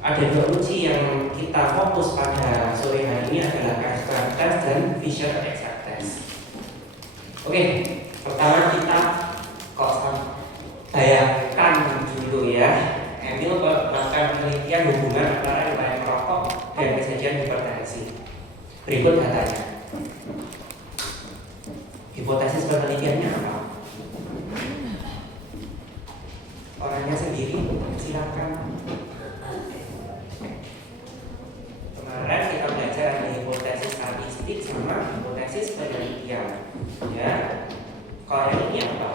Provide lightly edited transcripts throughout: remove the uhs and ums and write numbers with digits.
Ada dua uji yang kita fokus pada sore hari ini adalah Chi-square test dan Fisher exact test. Oke, pertama kita bayangkan dulu ya. Emil melakukan penelitian hubungan antara riwayat merokok dan kejadian hipertensi. Berikut datanya. Hipotesis penelitiannya apa? Orangnya sendiri, silakan. Kemarin kita belajar ada hipotesis statistik sama hipotesis penelitian. Ya, kalau yang ini apa?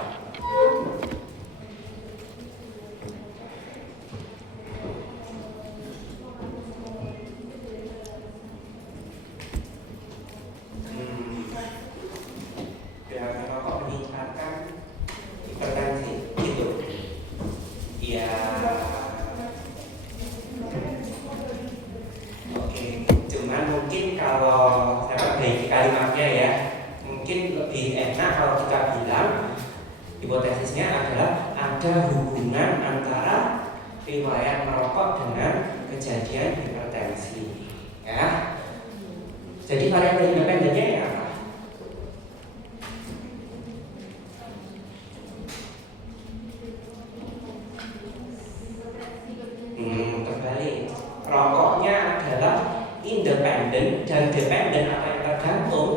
Hipotesisnya adalah ada hubungan antara riwayat merokok dengan kejadian hipertensi, ya. Jadi variabel independennya ya apa? Terbalik. Rokoknya adalah independen dan dependen atau yang tergantung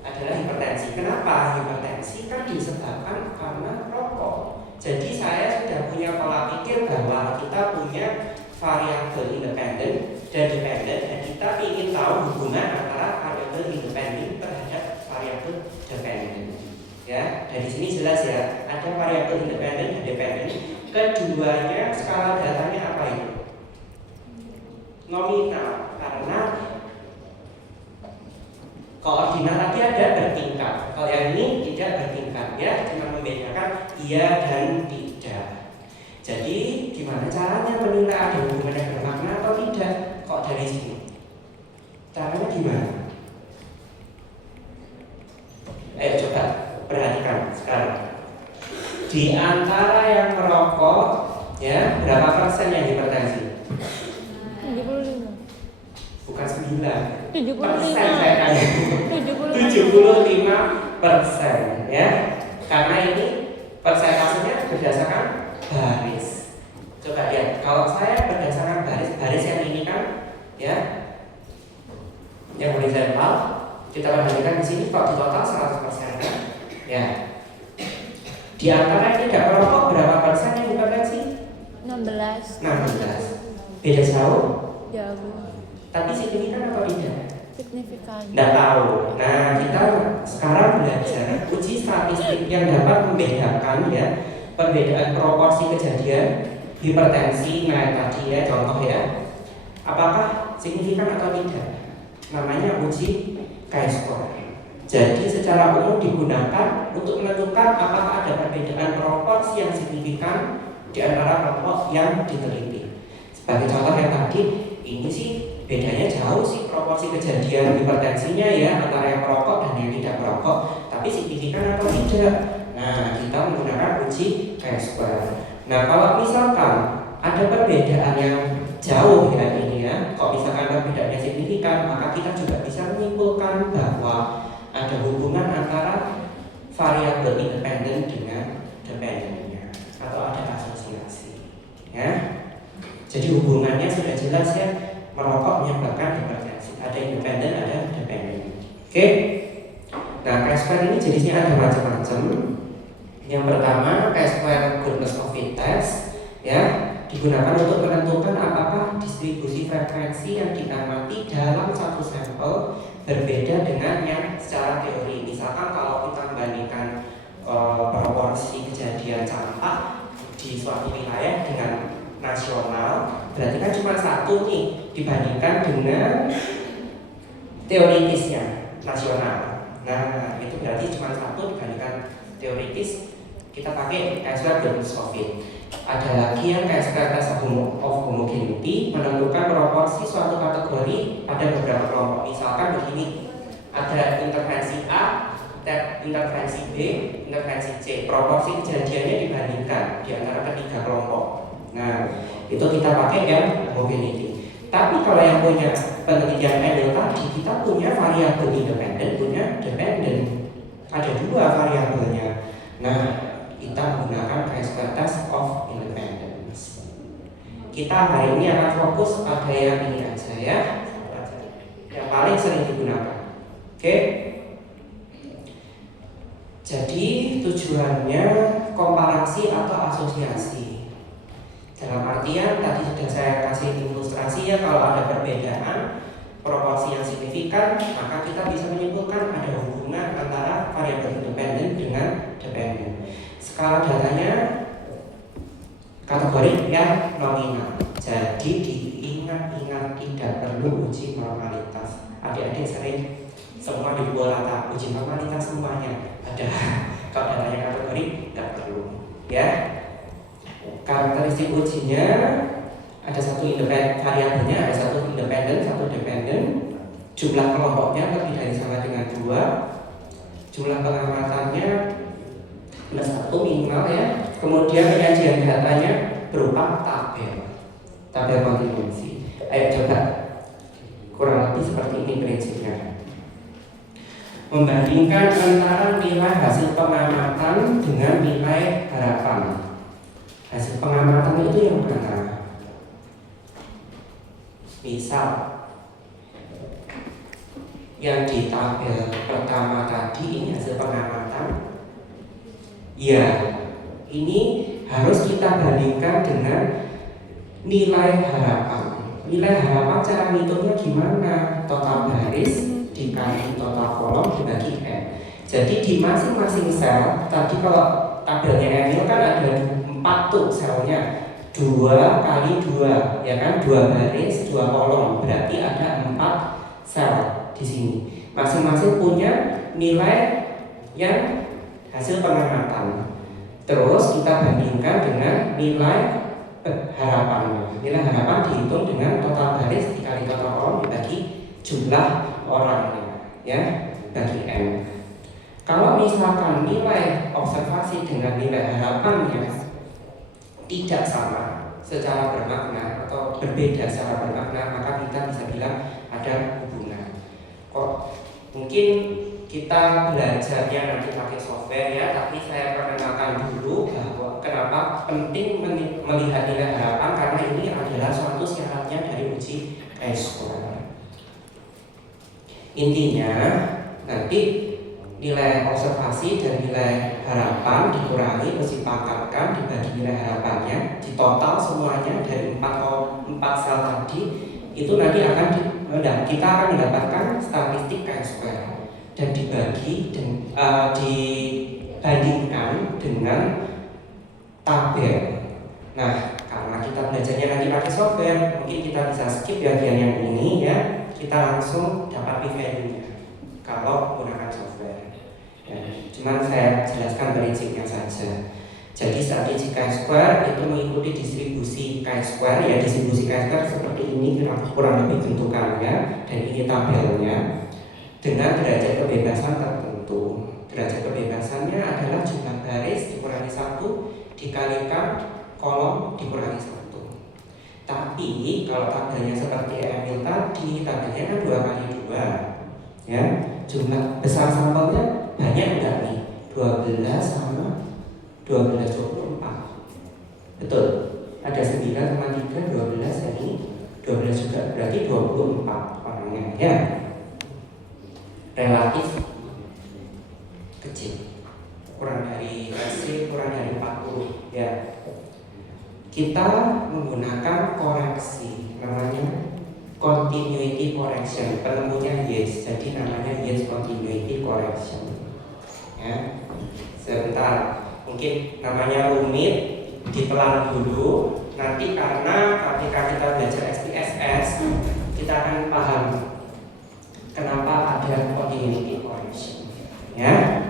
adalah hipertensi. Kenapa hipertensi? Kan disebabkan karena rokok. Jadi saya sudah punya pola pikir bahwa kita punya variabel independen dan dependen, dan kita ingin tahu hubungan antara variabel independen terhadap variabel dependen. Ya, dari sini jelas ya, ada variabel independen dan dependen. Keduanya skala datanya apa itu? Nominal, karena koordinat tadi ada bertingkat. Kalau yang ini tidak bertingkat, ya, cuma membedakan iya dan tidak. Jadi gimana caranya menilai ada hubungan yang bermakna atau tidak? Kok dari sini? Caranya gimana? Ayo coba perhatikan sekarang. Di antara yang merokok, ya, berapa persen yang hipertensi? 75. Bukan 9 75. persen saya tanya. 75%, ya. Karena ini persentasenya berdasarkan baris. Coba lihat, kalau saya berdasarkan baris yang ini kan, ya, yang horizontal, kita perhatikan di sini kok di total 100% kan, ya. Di antara yang tidak merokok berapa persen yang hipertensi? 16. Beda jauh? Jauh. Tapi signifikan atau tidak? Signifikan. Tidak tahu. Nah, kita sekarang belajar uji statistik yang dapat membedakan, ya, perbedaan proporsi kejadian hipertensi. Nah, tadi ya contoh ya. Apakah signifikan atau tidak? Namanya uji Chi-square. Jadi secara umum digunakan untuk menentukan apakah ada perbedaan proporsi yang signifikan di antara kelompok yang diteliti. Sebagai contoh yang tadi, ini sih bedanya jauh sih proporsi kejadian hipertensinya ya antara yang merokok dan yang tidak merokok, tapi signifikan atau tidak? Nah, kita menggunakan uji Chi-square. Nah, kalau misalkan ada perbedaan yang jauh ya ini ya, kok misalkan perbedaannya signifikan, maka kita juga bisa menyimpulkan bahwa ada hubungan antara variabel independen dengan dependennya atau ada asosiasi, ya. Jadi hubungannya sudah jelas ya, merokok menyebabkan hipertensi. Ada independen, ada dependen. Oke. Nah, Chi-square ini jenisnya ada macam-macam. Yang pertama, Chi-square goodness of fit test, ya, digunakan untuk menentukan apakah distribusi frekuensi yang diamati dalam satu sampel berbeda dengan yang secara teori. Misalkan kalau kita membandingkan proporsi kejadian campak di suatu wilayah dengan nasional, berarti kan cuma satu nih dibandingkan dengan teoritisnya nasional. Nah, itu berarti cuma satu dibandingkan teoritis. Kita pakai Chi-square goodness of fit. Ada lagi yang Chi-square test of homogeneity, menentukan proporsi suatu kategori pada beberapa kelompok. Misalkan begini, ada intervensi A, intervensi B, intervensi C. Proporsi kejadiannya dibandingkan di antara ketiga kelompok. Nah, itu kita pakai yang mobility. Tapi kalau yang punya penelitian Emil tadi, kita punya variabel independen, punya dependen. Ada dua variabelnya. Nah, kita menggunakan chi-square test of independence. Kita hari ini akan fokus pada yang ini aja ya, yang paling sering digunakan. Oke? Jadi tujuannya komparasi atau asosiasi. Dalam artian tadi sudah saya kasih ilustrasi ya, kalau ada perbedaan proporsi yang signifikan, maka kita bisa menyimpulkan ada hubungan antara variabel independen dengan dependen. Skala datanya kategori yang nominal. Jadi diingat-ingat, tidak perlu uji normalitas. Adik-adik sering semua dibuat rata, uji normalitas semuanya ada. Kalau datanya kategori nggak perlu ya. Karakteristik ujinya ada satu independen, variabelnya ada satu independen, satu dependen. Jumlah kelompoknya lebih dari sama dengan 2. Jumlah pengamatannya plus 1 minimal ya. Kemudian penyajian datanya berupa tabel kontinuasi. Ayo coba kurang lebih seperti ini prinsipnya. Membandingkan antara nilai hasil pengamatan dengan nilai harapan. Hasil pengamatan itu yang mana? Misal yang di tabel pertama tadi ini hasil pengamatan. Ya, ini harus kita bandingkan dengan nilai harapan. Nilai harapan cara ngitungnya gimana? Total baris dikali total kolom dibagi N. Jadi di masing-masing sel, tadi kalau tabelnya Emil kan ada 4 tuh selnya, 2 kali 2 ya kan, 2 baris 2 kolom, berarti ada 4 sel di sini. Masing-masing punya nilai yang hasil pengamatan. Terus kita bandingkan dengan nilai harapannya. Nilai harapan dihitung dengan total baris dikali total kolom dibagi jumlah orangnya ya, bagi N. Kalau misalkan nilai observasi dengan nilai harapannya tidak sama secara bermakna atau berbeda secara bermakna, maka kita bisa bilang ada hubungan. Mungkin kita belajarnya nanti pakai software ya, tapi saya perkenalkan dulu bahwa kenapa penting melihat nilai harapan, karena ini adalah suatu syaratnya dari uji chi-square. Intinya nanti nilai observasi dan nilai harapan dikurangi, terus dipangkatkan dibagi nilai harapannya, di total semuanya dari 4 sel tadi itu nanti kita akan mendapatkan statistik chi-square dan dibagi dibandingkan dengan tabel. Nah, karena kita belajarnya nanti pakai software, mungkin kita bisa skip bagian yang ini ya. Kita langsung dapat p-value-nya kalau menggunakan software. Ya, cuman saya jelaskan prinsipnya saja. Jadi strategi chi-square itu mengikuti distribusi chi-square ya, distribusi chi-square seperti ini kurang lebih bentukannya, dan ini tabelnya dengan derajat kebebasan tertentu. Derajat kebebasannya adalah jumlah baris dikurangi 1 dikalikan kolom dikurangi 1. Tapi kalau tabelnya seperti Emil tadi, tabelnya kan 2 kali 2 ya, jumlah besar sampelnya banyak enggak nih? 12 sama 12 24. Betul. Ada 9 sama 3 12, ini 12 juga, berarti 24 orangnya ya. Relatif kecil. Kurang dari 40 ya. Kita menggunakan koreksi namanya continuity correction, penemunya Yes, jadi namanya Yes continuity correction ya. Sebentar, mungkin namanya rumit, ditelan dulu. Nanti karena ketika kita belajar SPSS, kita akan paham kenapa ada continuity correction ya.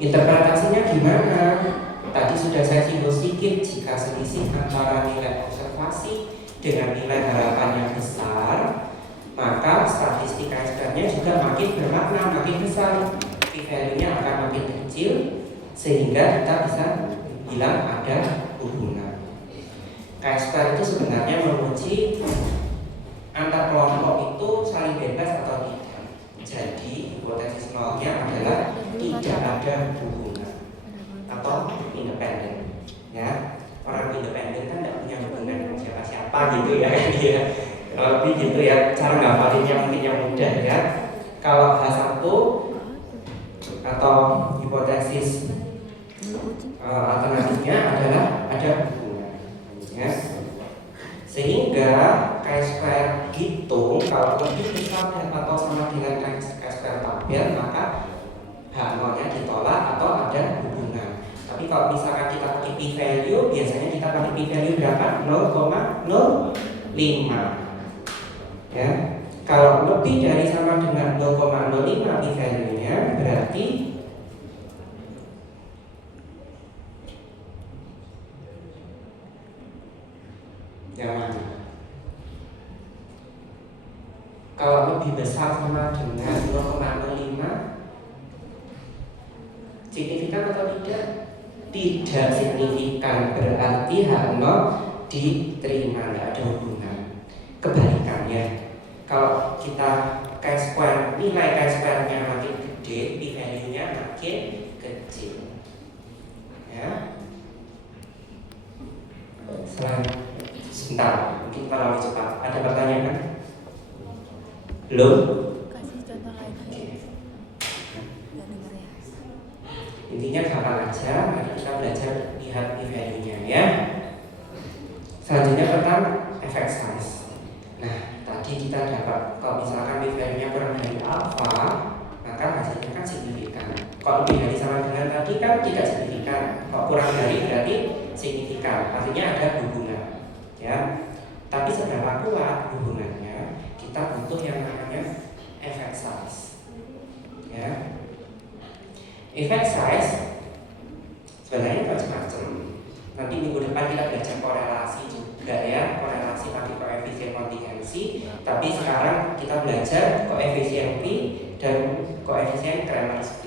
Interpretasinya gimana? Tadi sudah saya singgung sedikit, jika selisih antara nilai observasi dengan nilai harapan yang besar, maka statistik chi-square-nya juga makin bermakna, makin besar, p-value-nya akan makin kecil, sehingga kita bisa bilang ada hubungan. Chi-square itu sebenarnya menguji antar kelompok itu saling bebas atau tidak. Jadi hipotesis nolnya adalah tidak ada hubungan atau independen. Ya, orang independen kan tidak punya hubungan dengan siapa-siapa gitu ya. Kalau lebih gitu ya, cara ngapalinnya mungkin yang mudah ya. Kalau H1 atau hipotesis alternatifnya adalah ada hubungan ya. Sehingga Chi-square hitung kalau lebih besar atau sama dengan Chi-square tabel, maka H0 nya ditolak atau ada hubungan. Tapi kalau misalkan kita pakai p-value, biasanya kita pakai p-value berapa? 0,05 ya. Kalau lebih dari sama dengan 0,05 p-value nya berarti yang mana? Kalau lebih besar sama dengan 0,05 signifikan atau tidak? Tidak signifikan, berarti H0 diterima, tidak ada hubungan. Kebalikannya, kalau kita Chi-square, nilai Chi-square-nya makin gede, p-value-nya makin kecil ya. Sebentar, mungkin terlalu cepat. Ada pertanyaan? Belum? Kasih contoh lagi. Nggak denger ya. Intinya gampang aja, mari kita belajar lihat p-value-nya ya. Selanjutnya tentang effect size. Nah, tadi kita dapat kalau misalkan p-value-nya kurang dari alpha, maka hasilnya kan signifikan. Kalau lebih dari sama dengan tadi kan tidak signifikan. Kalau kurang dari berarti signifikan. Artinya ada hubungan ya. Tapi seberapa kuat hubungannya, kita butuh yang namanya effect size ya. Effect size sebenarnya macam-macam. Nanti minggu depan kita belajar korelasi juga ya, korelasi pakai koefisien kontingensi. Tapi sekarang kita belajar koefisien P dan koefisien Kramers-P.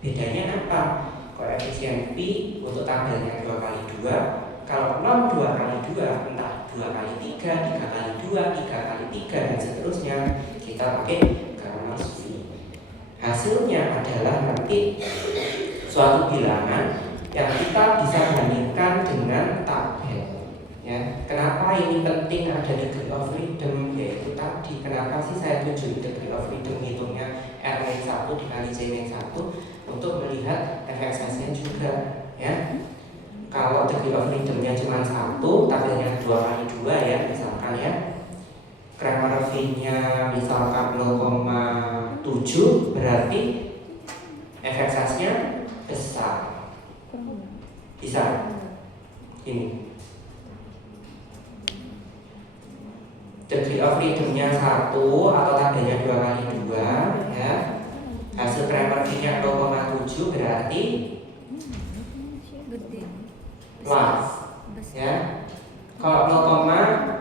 Bedanya apa? Koefisien P untuk tabelnya 2 kali 2. Kalau non 2 kali 2, entah 2 kali 3, 3 kali 2, 3 kali 3 dan seterusnya, kita pakai Kramers-P. Hasilnya adalah nanti suatu bilangan yang kita bisa bandingkan dengan tabel ya. Kenapa ini penting ada degree of freedom? Yaitu tadi, kenapa sih saya tuju degree of freedom hitungnya R-1 dikali J-1 untuk melihat efek size-nya juga ya. Kalau degree of freedom-nya cuma 1, tabelnya 2 kali 2 ya, misalkan ya. Kramers-P-nya misalkan 0,7, berarti efek size-nya besar. Bisa ini degree of freedom-nya 1 atau tabelnya 2 kali 2 ya. Hasil Kramers-P-nya 0,7 berarti plus ya. Kalau 0,3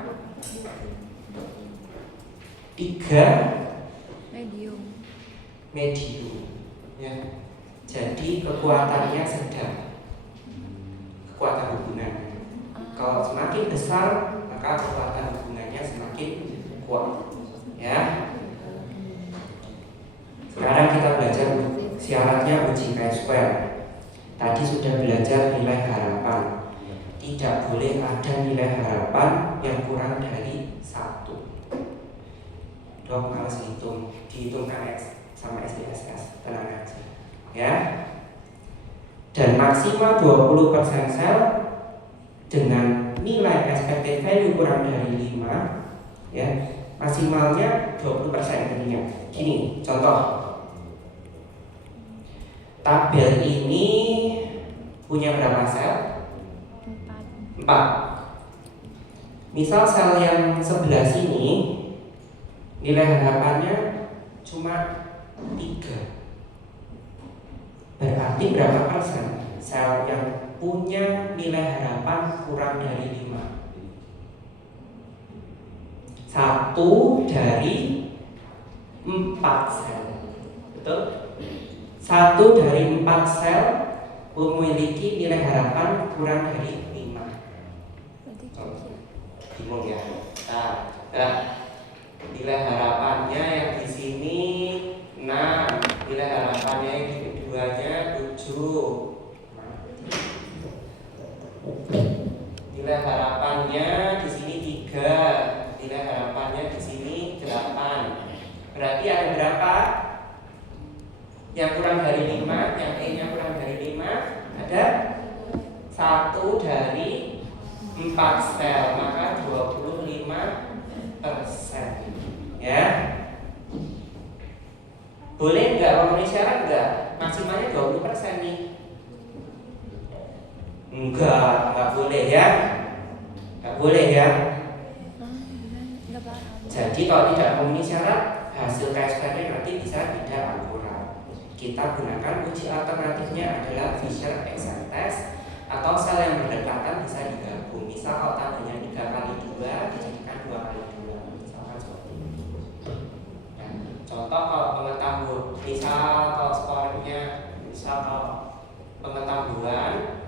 medium ya. Jadi kekuatannya sedang, kekuatan hubungannya. Kalau semakin besar, maka kekuatan hubungannya semakin kuat ya. Sekarang kita belajar syaratnya uji Chi-square. Tadi sudah belajar nilai harapan. Tidak boleh ada nilai harapan yang kurang dari 1. Dok, males hitung, dihitungkan X sama SPSS, tenang aja ya. Dan maksimal 20% sel dengan nilai expected value kurang dari 5 ya. Maksimalnya 20% tentunya. Gini, contoh. Tabel ini punya berapa sel? 4. Misal sel yang sebelah sini nilai harapannya cuma 3. Berarti berapa persen sel yang punya nilai harapan kurang dari 5? 1 dari 4 sel. Betul? 1 dari 4 sel memiliki nilai harapan kurang dari 5. Berarti bingung ya. Nah, nilai harapannya yang di sini 6, nilai harapannya yang di keduanya 7. Nilai harapannya di sini 3, nilai harapannya di sini 8. Berarti ada berapa? Yang kurang dari 5, yang E-nya kurang dari 5, ada 1 dari 4 sel, maka 25%. Ya. Boleh nggak memenuhi syarat nggak? Maksimalnya 20% nih. Enggak boleh ya. Enggak boleh ya. Jadi kalau tidak memenuhi syarat, hasil KSP-nya nanti bisa tidak akurat. Kita gunakan uji alternatifnya adalah Fisher Exact Test atau sel yang berdekatan bisa digabung. Misal kalau tabelnya 3 kali 2 dijadikan 2 kali 2. Misalkan seperti itu. Nah, contoh kalau pengetahuan, misal kalau skornya, misal kalau pengetahuan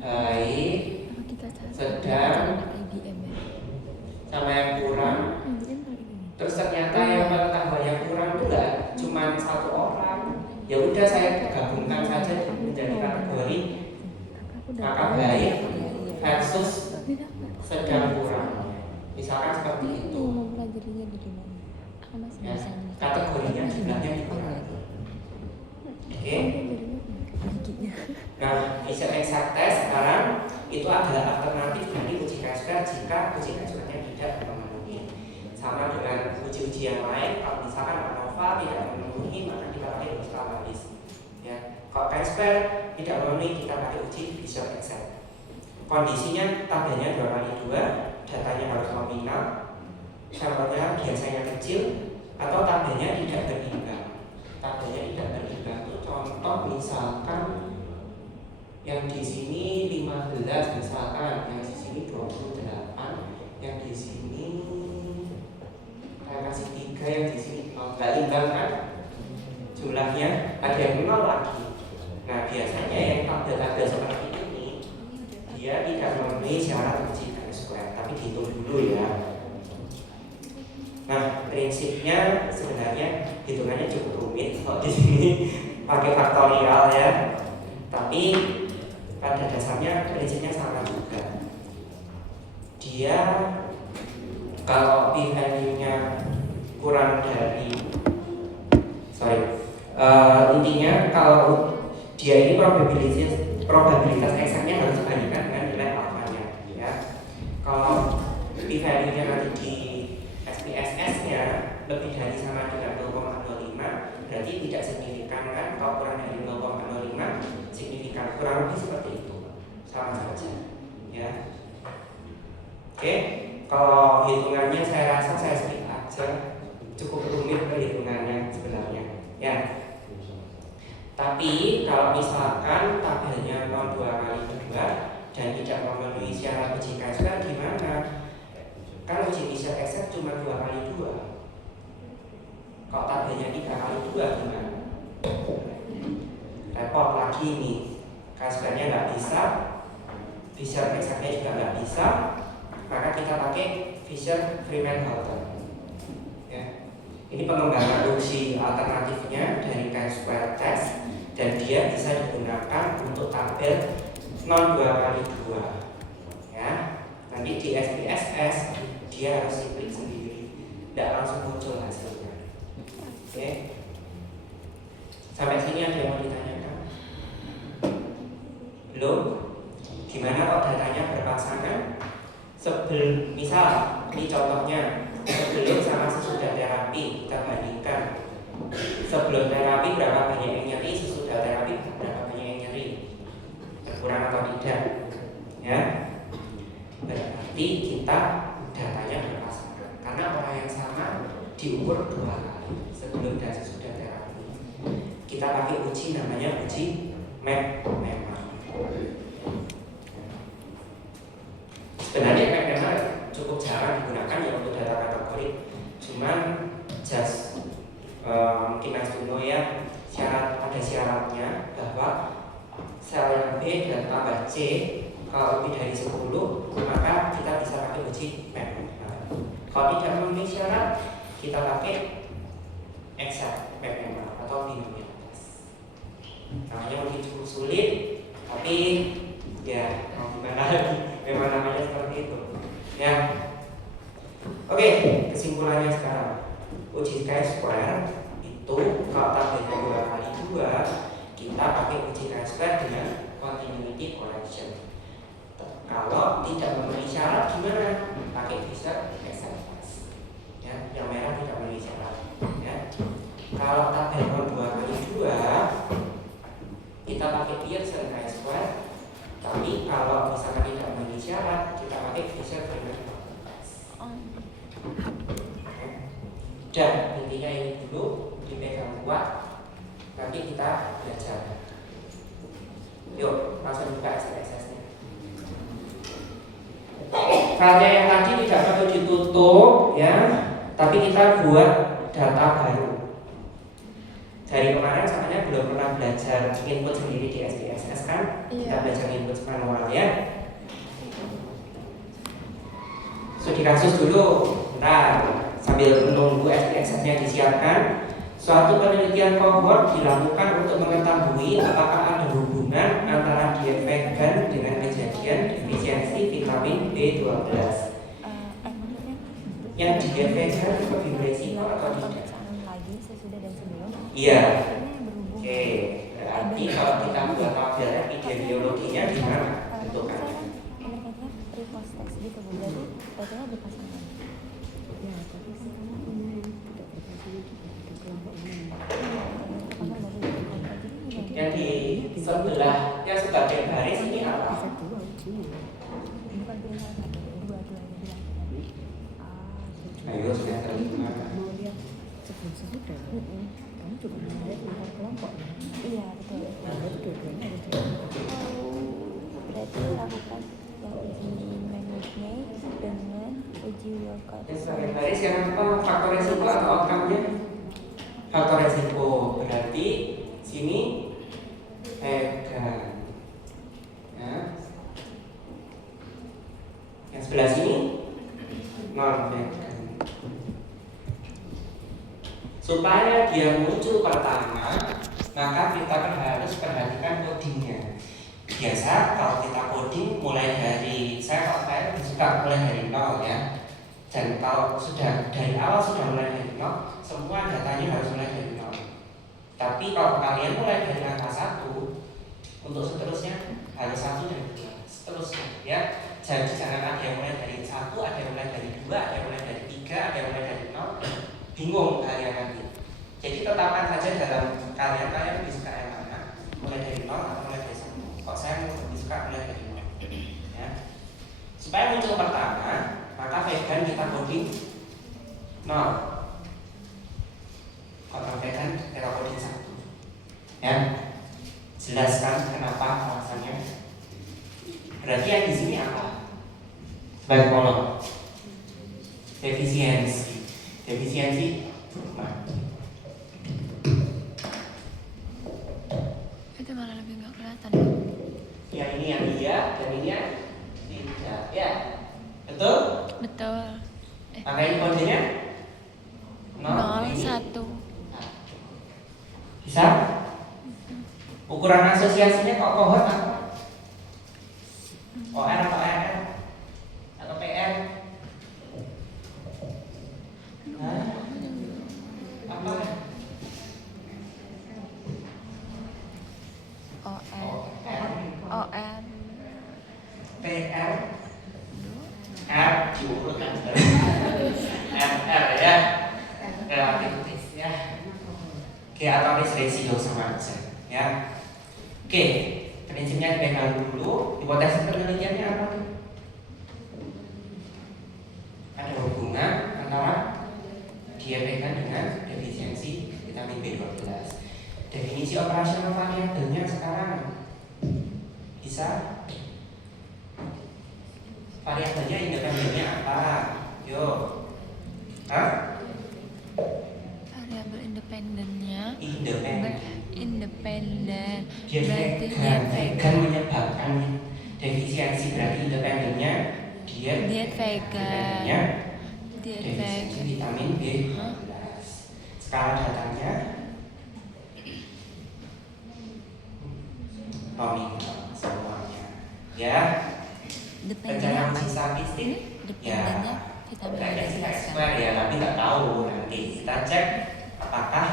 baik, sedang, sama yang kurang. Terus ternyata yang pengetahuan yang kurang itu enggak cuma 1 orang. Ya udah saya gabungkan saja menjadi kategori maka baik versus sedang kurang. Misalkan seperti itu. Ya, kategorinya jumlahnya dikurangi. Oke. Nah, Fisher Exact Test sekarang itu adalah alternatif dari uji KSP jika uji KSP-nya tidak memenuhi. Sama dengan uji-uji yang lain, kalau misalkan ANOVA tidak memenuhi, maka kita pakai Ustamalis. Ya, kalau KSP tidak memenuhi, kita pakai uji Fisher Exact. Kondisinya tabelnya 2 kali 2, datanya harus nominal, sampelnya biasanya kecil, atau tabelnya tidak berimbang. Tabelnya tidak berimbang itu contoh misalkan yang di sini 15 misalkan, yang di sini 28, yang di sini saya kasih 3, yang di sini nggak imbang kan jumlahnya, ada yang 0 lagi. Nah biasanya yang tabel-tabel seperti ini dia tidak memenuhi syarat uji KSP, tapi dihitung dulu ya. Nah prinsipnya sebenarnya hitungannya cukup rumit kalau di sini pakai faktorial ya, tapi pada dasarnya prinsipnya sama juga. Dia kalau p value-nya kurang dari intinya kalau dia ini probabilitas eksaknya harus dibandingkan dengan nilai alfanya ya. Kalau p value-nya nanti di SPSS-nya lebih dari sama dengan 0,05 berarti tidak signifikan kan. Kalau kurang dari 0,05 signifikan, kurang lebih seperti itu, sama saja ya. Oke, kalau hitungannya saya rasa saya skip aja, cukup rumit perhitungannya sebenarnya ya. Tapi kalau misalkan tabelnya 02 kali 2 dan tidak memenuhi syarat uji KSP gimana? Kan uji Fisher Exact cuma 2 kali 2. Kalau tabelnya 3 kali 2 gimana? Repot lagi nih. KSP-nya nggak bisa, Fisher Exact-nya juga nggak bisa, maka kita pakai Fisher Freeman-Houghton. Ya. Ini pengembangan uji alternatifnya dari Chi-square test dan dia bisa digunakan untuk tabel non 2 kali 2. Ya. Nanti di SPSS dia harus diklik sendiri, tidak langsung muncul hasilnya. Oke. Sampai sini ada yang mau ditanyakan? Belum? Gimana kalau datanya berpasangan? Misal, ini contohnya sebelum sama sesudah terapi kita bandingkan. Sebelum terapi berapa banyak yang nyeri, sesudah terapi berapa banyak yang nyeri, berkurang atau tidak? Ya, berarti kita datanya berpasangan karena orang yang sama diukur 2 kali sebelum dan sesudah terapi. Kita pakai uji namanya uji McNemar. Sebenarnya McNemar cukup jarang digunakan ya untuk data kategori, cuman just mungkin Mas Duno ya, ada syaratnya bahwa sel yang B tambah C. Kalau lebih dari 10, maka kita bisa pakai uji map. Kalau tidak memenuhi syarat, kita pakai exact map atau binomialitas. Namanya mungkin cukup sulit, tapi ya mau gimana lagi, memang namanya seperti itu. Ya, oke, kesimpulannya sekarang uji chi-square itu kalau tabelnya 2 kali 2, kita pakai uji chi-square dengan continuity collection. Kalau tidak memenuhi syarat gimana? Pakai Fisher exactness. Ya, yang merah tidak memenuhi syarat. Ya. Kalau tabel 2 kali 2, kita pakai Pearson chi-square. Tapi kalau misalkan tidak memenuhi syarat, kita pakai Fisher exactness. Dan intinya ini dulu dipegang kuat. Nanti kita belajar. Yuk, langsung buka SPSS-nya. Filenya yang tadi tidak perlu ditutup ya, tapi kita buat data baru. Dari kemarin soalnya belum pernah belajar input sendiri di SPSS kan? Kita belajar input manual ya. Studi kasus dulu, bentar, sambil menunggu SPSS-nya disiapkan. Suatu penelitian kohort dilakukan untuk mengetahui apakah ada hubungan antara diet vegan dengan kejadian defisiensi vitamin B12. Yang diet vegan lebih beresiko atau tidak? Iya. Oke, berarti kalau kita buat tabel epidemiologinya gimana? Bentukannya. Yang di sebelah yang sebagai baris ini apa? Ayo sudah terima. Kamu juga melihat tingkat kelompok. Iya betul. Berarti lakukan yang uji management dengan uji workout. Yang sebagai baris yang apa? Faktor resiko atau outcome-nya? Faktor resiko berarti sini vegan. Ya. Yang sebelah sini non vegan. Supaya dia muncul pertama, maka kita harus perhatikan codingnya. Biasa kalau kita coding mulai dari saya suka mulai dari 0 ya. Dan kalau sudah dari awal sudah mulai dari 0, semua datanya harus mulai dari 0. Tapi kalau kalian mulai dari angka 1, untuk seterusnya harus 1 dan 2, seterusnya ya. Jadi jangan ada yang mulai dari 1, ada yang mulai dari 2, ada yang mulai dari 3, ada yang mulai dari 0. Bingung kalian nanti. Jadi tetapkan saja dalam kalian lebih suka yang mana, mulai dari 0 atau mulai dari 1. Kalau saya lebih suka mulai dari 0 ya. Supaya muncul pertama, maka vegan kita coding 0. Kalau vegan kita coding 1 ya. Jelaskan kenapa alasannya. Berarti yang di sini apa? Sebagai kolom defisiensi. Nah. Itu malah lebih nggak kelihatan. Yang ini yang iya dan ini yang tidak ya. Betul? Betul. Maka ini kodenya 0, 1. Bisa? Ukuran asosiasinya kok kohort apa? OR atau RR? Atau PR? Hah? Apa? OR. PR R diurutkan RR ya. Relativitas ya. Oke, atau ratio sama aja ya. Oke, prinsipnya dipegang dulu. Hipotesis penelitiannya apa tuh? Ada hubungan antara diet vegan dengan defisiensi vitamin B12. Definisi operasional variabelnya sekarang bisa. Variabelnya independennya apa? Yuk. Hah? Variabel independennya Independen. independen. Dia Berarti vegan menyebabkan Diet vegan. Ya. Diet Definisi vegan. vitamin B12. Skala datangnya nominal semuanya. Ya. Dependennya Pecahan apa? sisa fisik. Dependennya vitamin yang Saya dijelaskan. expert ya, tapi nggak tahu. Nanti kita cek apakah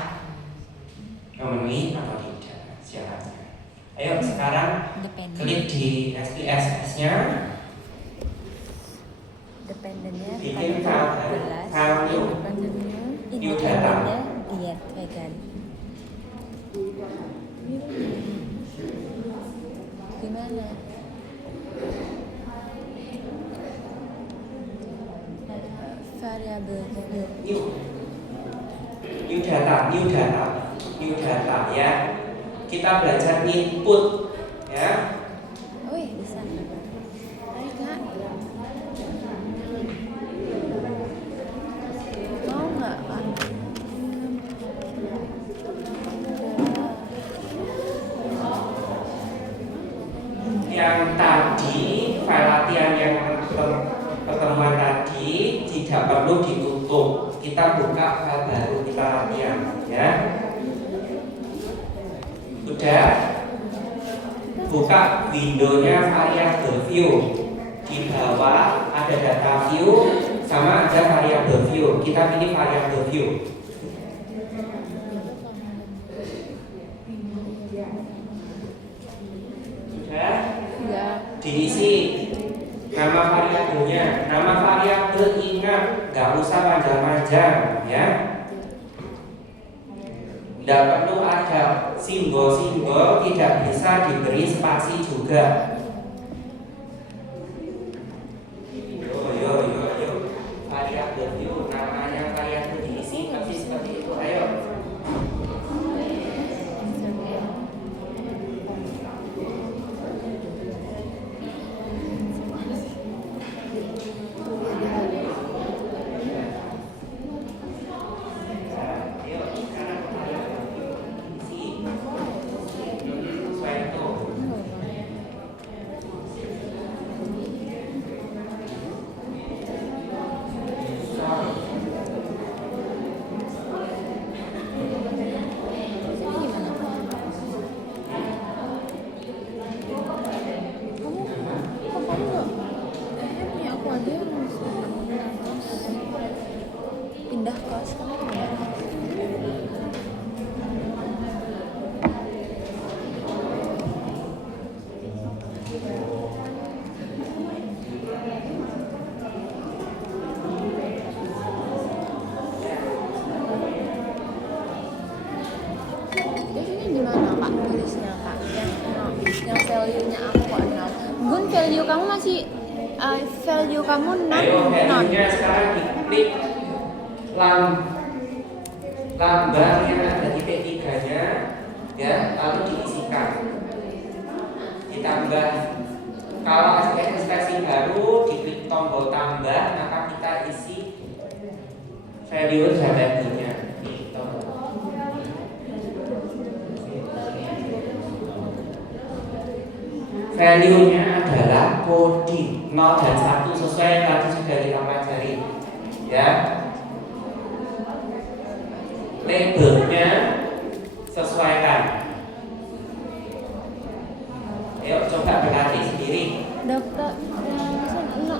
memenuhi atau tidak syaratnya. Ayo sekarang Dependen. klik di SPSS-nya. Dependennya Bikin vitamin file new. New data. Independennya diet vegan. Gimana? Variabel New data ya. Kita belajar input ya. Wih, bisa. Ayo, Kak. Mau nggak, Kak? Yang tadi file latihan yang pertemuan tadi tidak perlu ditutup. Kita buka file baru, kita latihan ya. Sudah buka windownya variable view. Di bawah ada data view sama ada variable view. Kita pilih variable view. Sudah Enggak. diisi nama variabelnya. Nama variabel ingat nggak usah panjang-panjang ya. Tidak perlu ada simbol-simbol, tidak bisa diberi spasi juga. Yo. Variabel view, namanya variabel diisi persis seperti itu. Ayo. Ayo, sekarang variabel view diisi. Sesuai itu. Pindah kelas kamu kemana? Ini gimana Kak tulisnya Kak? Yang value-nya aku kok 0. Gun, value kamu masih value kamu Ayo, 0. value-nya sekarang diklik lambar yang ada di P3-nya ya, lalu diisikan. Ditambah. Kalau ada ekspresi baru, diklik tombol tambah, maka kita isi value variabelnya. Gitu. Value-nya adalah kode 0 dan 1 sesuai yang tadi sudah kita pelajari ya. Labelnya sesuaikan. Ayo coba berlatih sendiri. Dokter, 0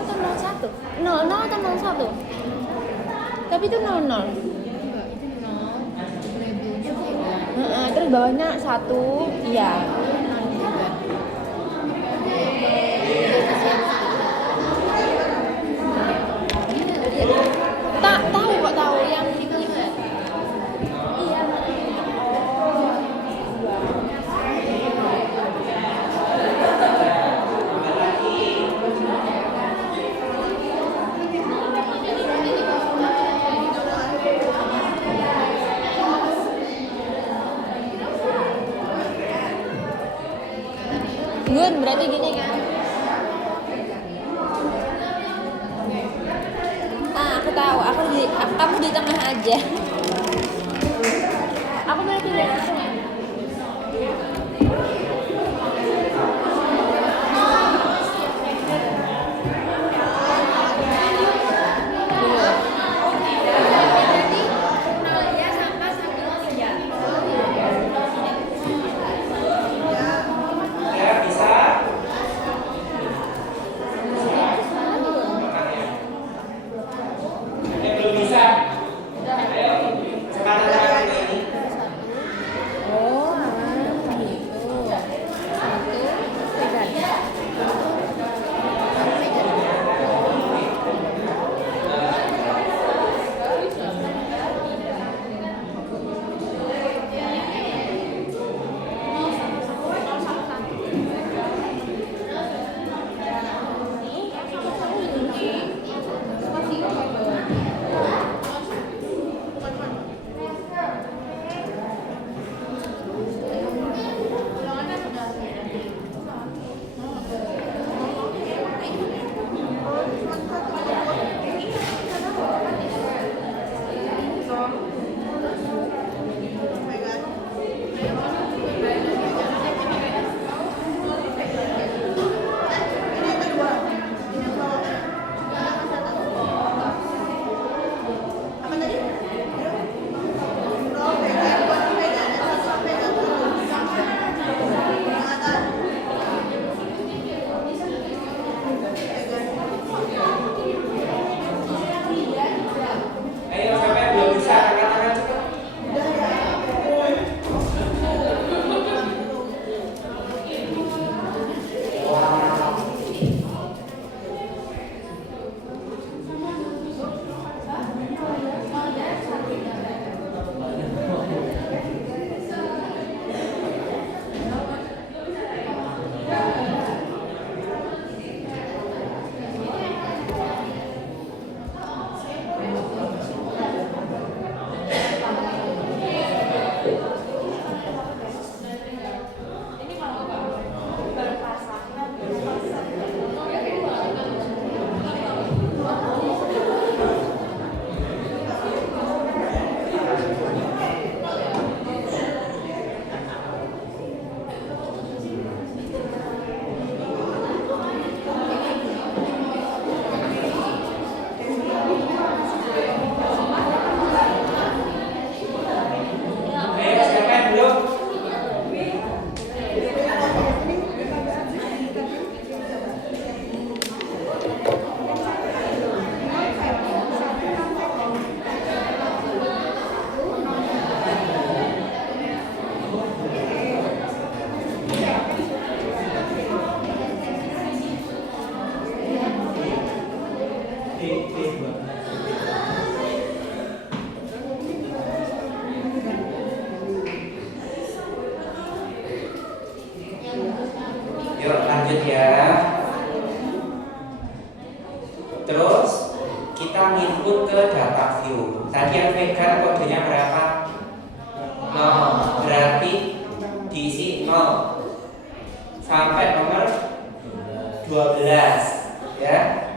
atau 01? 00 atau 01? Tapi itu 00. Terus bawahnya 1, iya. Tak tahu kok tahu yang itu. Iya. Gun, berarti gini kan? Aku tahu. Kamu di tengah aja. Aku berarti di tengah. Yuk lanjut ya. Terus kita input ke data view. Tadi yang pegang kodenya berapa? 0. Berarti diisi 0 sampai nomor 12 ya.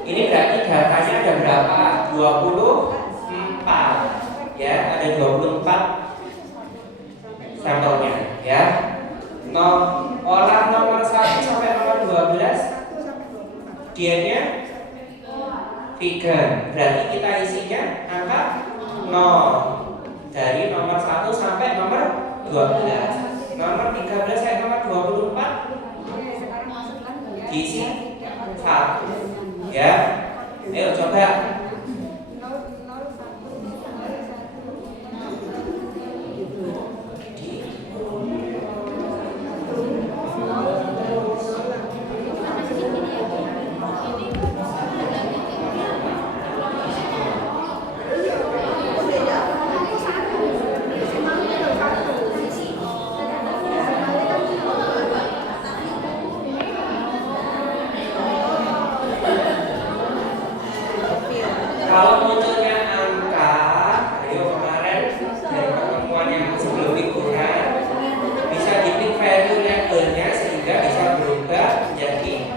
Ini berarti datanya ada berapa? 24 ya, ada 24 sampelnya ya. Olah nomor 1 sampai nomor 12 dia-nya vegan. Berarti kita isinya angka 0 dari nomor 1 sampai nomor 12. Nomor 13 sampai nomor 24 diisi 1 ya. Ayo coba. Kalau munculnya angka, ayo kemarin dari pertemuan yang sebelum liburan bisa diklik value labelnya sehingga bisa berubah menjadi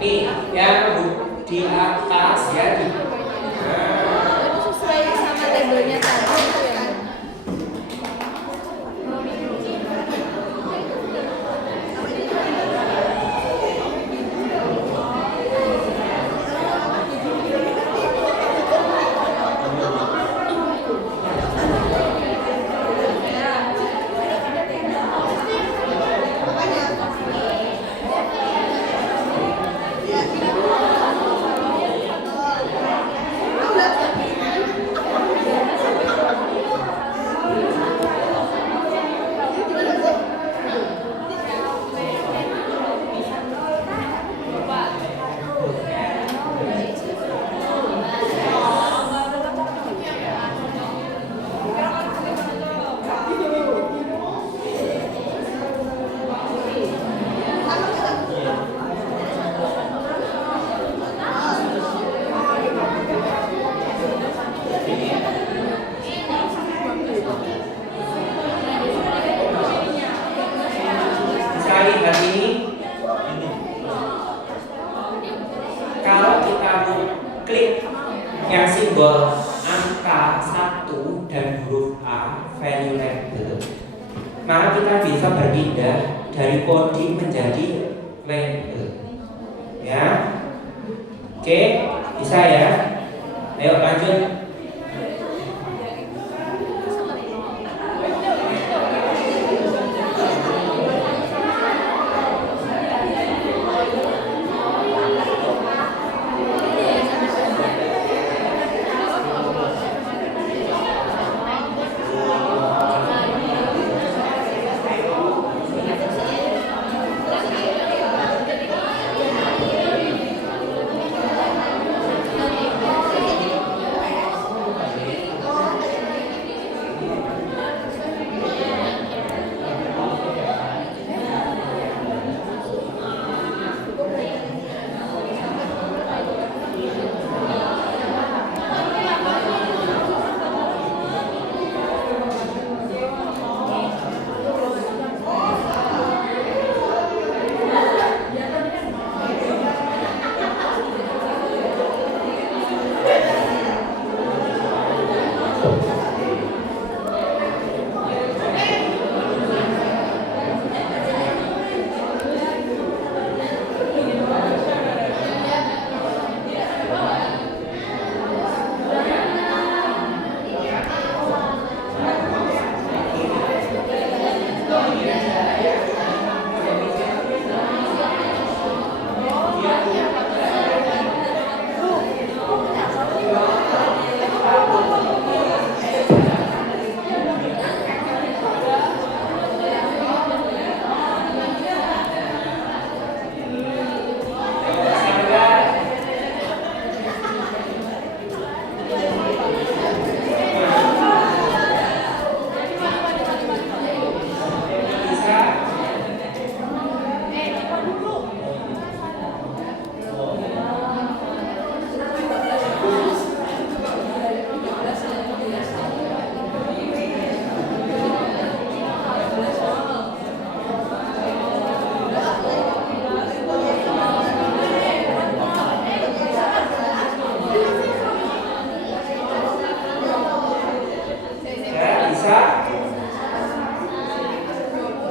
nih yang di atas ya. Itu sesuai sama labelnya tadi itu ya. Lihat ini, kalau kita klik yang simbol angka 1 dan huruf A value label, maka kita bisa berpindah dari coding menjadi label ya. Oke, bisa ya. Ayo lanjut.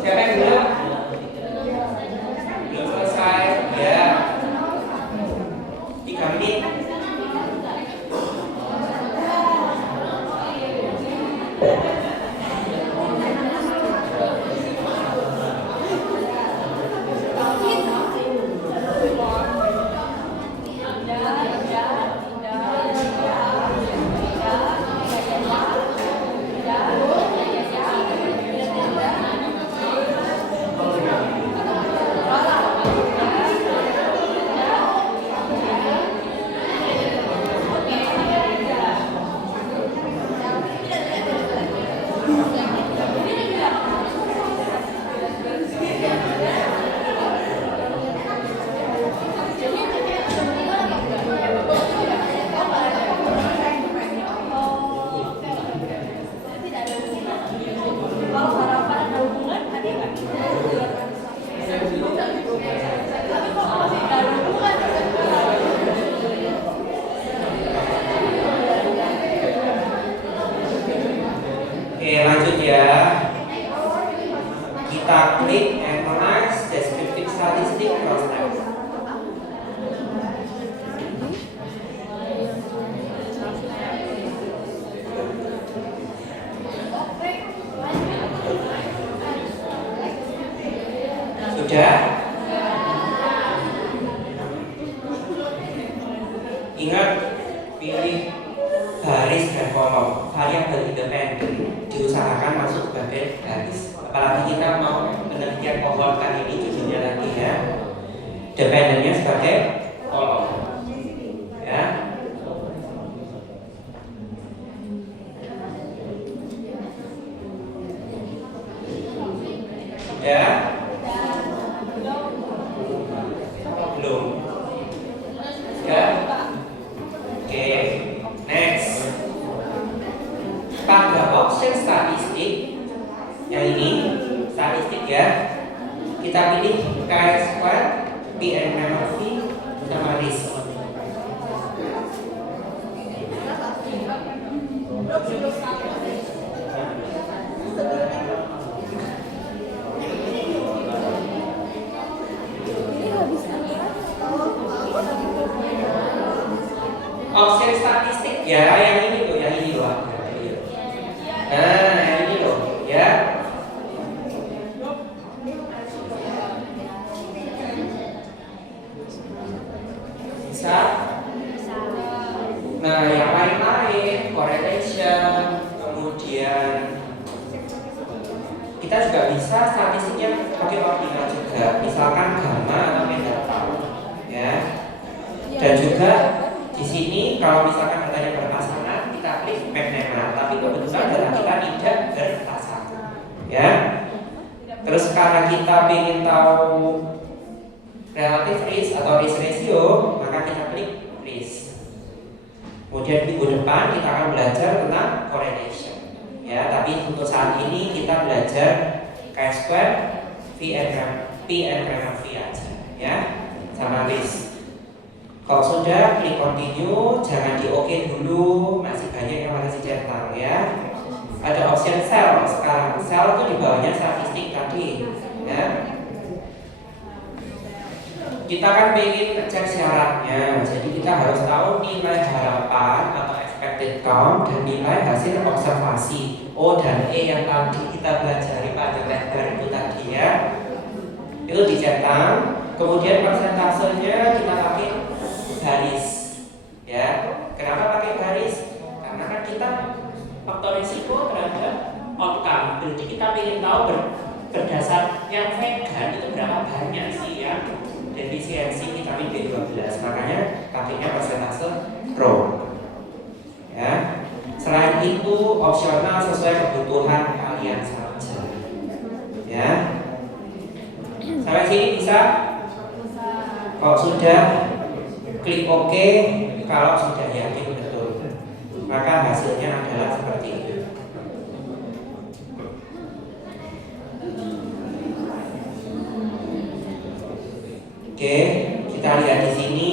Siapa yang belum? Belum selesai? Ya. 3 menit. Oke, lanjut ya. Kita klik analyze descriptive statistic prospect. Sudah? Ingat, pilih baris dan kolom. Variabel independen diusahakan masuk sebagai baris. Apalagi kita mau penelitian kohortan ini judulnya lagi ya. Dependennya sebagai kolom. Ya. Sudah? Belum? Sudah? Oke, next. Pada option statistik yang ini statistik ya, kita pilih chi-square, p-n-v sama risk. Option statistik ya, yang ini loh, yang ini loh. Nah, yang ini loh, ya. Bisa? Nah, yang lain-lain, correlation, kemudian kita juga bisa statistiknya pakai ordinal juga, misalkan gamma atau delta, ya. Dan juga di sini kalau misalkan datanya berpasangan, kita klik map nema, tapi kebetulan data kita tidak berpasangan, ya. Terus karena kita ingin tahu relative risk atau risk ratio, maka kita klik risk. Kemudian minggu depan kita akan belajar tentang correlation, ya. Tapi untuk saat ini kita belajar chi-square, p-n-v aja, ya, sama risk. Kalau sudah, klik continue, jangan di OK dulu, masih banyak yang masih centang ya. Ada option cell sekarang, cell itu di bawahnya statistik tadi, ya. Kita kan ingin cek syaratnya, jadi kita harus tahu nilai harapan atau expected count dan nilai hasil observasi O dan E yang tadi kita pelajari pada lebar itu tadi ya. Itu dicentang, kemudian persentasenya kita pakai baris, ya. Kenapa pakai baris? Karena kan kita faktor risiko terhadap outcome. Jadi kita ingin tahu berdasar yang vegan itu berapa banyak sih yang defisiensi vitamin B12. Makanya pakainya persentase rho. Ya. Selain itu opsional sesuai kebutuhan kalian saja. Ya. Sampai sini bisa? Kalau sudah, klik OK kalau sudah yakin betul. Maka hasilnya adalah seperti itu. Oke, kita lihat di sini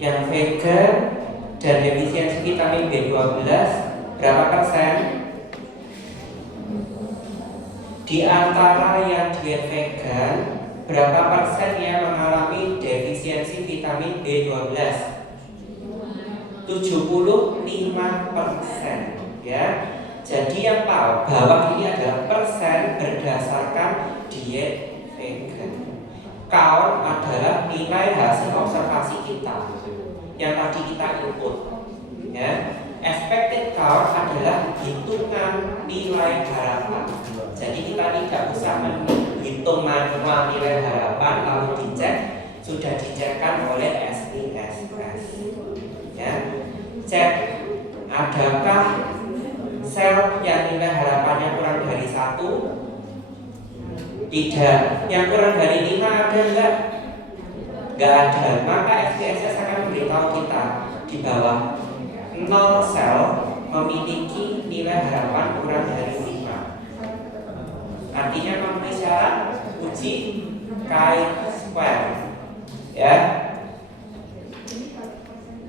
yang vegan dan defisiensi vitamin B12 berapa persen? Di antara yang diet vegan, berapa persen yang mengalami defisiensi vitamin B12? 75%, ya. Jadi yang bawah ini adalah persen berdasarkan diet vegan. Count adalah nilai hasil observasi kita yang tadi kita input, ya. Expected count adalah hitungan nilai harapan. Jadi kita tidak usah menghitung manual nilai harapan lalu dicek, sudah dicekkan oleh SPSS, ya. Cek adakah sel yang nilai harapannya kurang dari 1? Tidak. Yang kurang dari 5 ada enggak? Enggak ada. Maka SPSS akan memberitahu kita di bawah 0 sel memiliki nilai harapan kurang dari 5. Artinya memenuhi syarat uji chi-square, ya.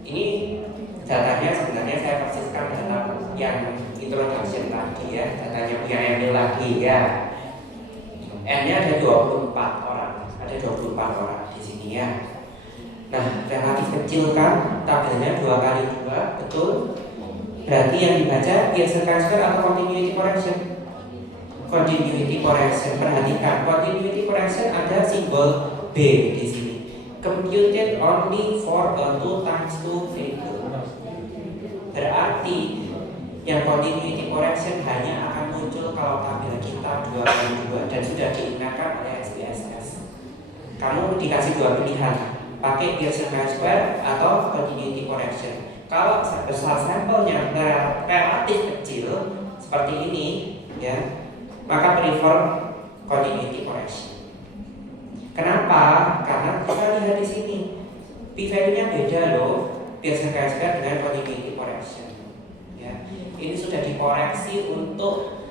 Ini datanya sebenarnya saya persiskan dalam yang introduction tadi, ya. Datanya punya Emil lagi, ya. N-nya ada 24 orang, ada 24 orang di sini, ya. Nah, relatif kecil kan, tabelnya 2 kali 2, betul? Berarti yang dibaca Pearson transfer atau continuity correction? Continuity correction, perhatikan, continuity correction ada simbol B di sini. Computed only for a 2 times 2 variable. Berarti yang continuity correction hanya akan muncul kalau tabel kita 2 kali 2 dan sudah diingatkan oleh SPSS. Kamu dikasih 2 pilihan, pakai Pearson square atau continuity correction. Kalau besar sampelnya relatif kecil seperti ini, ya, maka prefer continuity correction. Kenapa? Karena kita lihat di sini p-value-nya beda loh, Pearson square dengan continuity correction. Ya, ini sudah dikoreksi untuk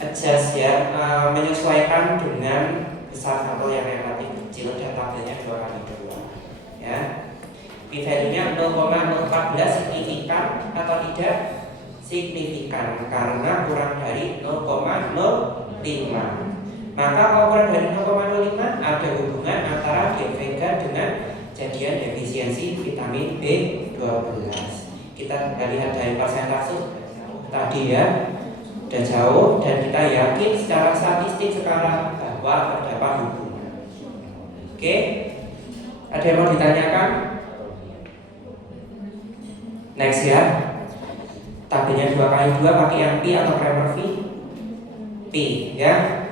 adjust, ya, menyesuaikan dengan besar sampel yang relatif kecil dan tabelnya 2 kali 2, ya. P-value-nya 0,014 signifikan atau tidak? Signifikan karena kurang dari 0,05. Maka kalau kurang dari 0,05 ada hubungan antara diet vegan dengan kejadian defisiensi vitamin B12. Kita lihat dari persentase tadi, ya, sudah jauh dan kita yakin secara statistik sekarang bahwa terdapat hubungan. Oke, ada yang mau ditanyakan? Next, ya. Tabelnya 2 kali 2 pakai yang P atau Cramer V? P, ya.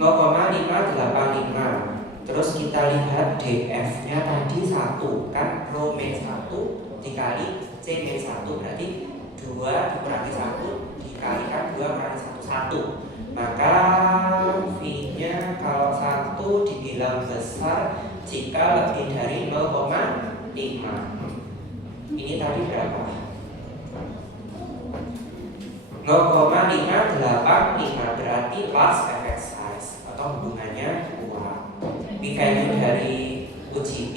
0,585. Terus kita lihat DF-nya tadi 1 kan, rho min 1 dikali C min 1 berarti 2 dikurangi 1 dikalikan 2 kurangi 1, 1. Maka V-nya kalau 1 dibilang besar jika lebih dari 0,5. Ini tadi berapa? 0,585 berarti large effect size atau hubungannya kuat. P-value dari uji P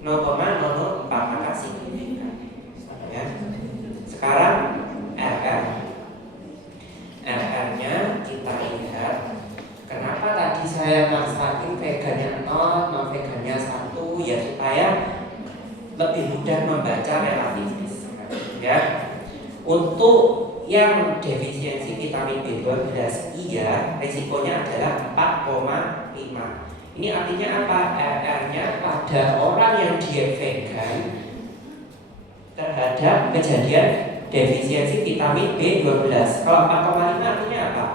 0,004 maka signifikan, ya. Sekarang RR-nya kita lihat. Kenapa tadi saya maksain vegannya 0, non vegannya 1, ya supaya lebih mudah membaca relativis, ya. Untuk yang defisiensi vitamin B12 iya, risikonya adalah 4,5. Ini artinya apa? RR-nya pada orang yang diet vegan terhadap kejadian defisiensi vitamin B12. Kalau 4,5 artinya apa?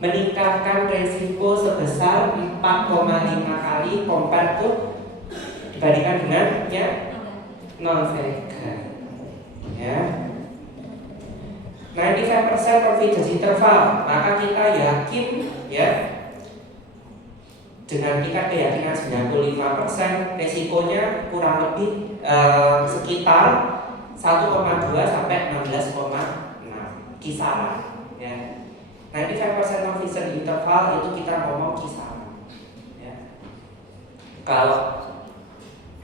Meningkatkan risiko sebesar 4,5 kali compare to dibandingkan dengan yang non vegan, ya. 95% confidence interval, maka kita yakin, ya, dengan tingkat keyakinan 95% resikonya kurang lebih sekitar 1,2 sampai 16,6 kisaran, ya. 95% confidence interval itu kita ngomong kisaran, ya. Kalau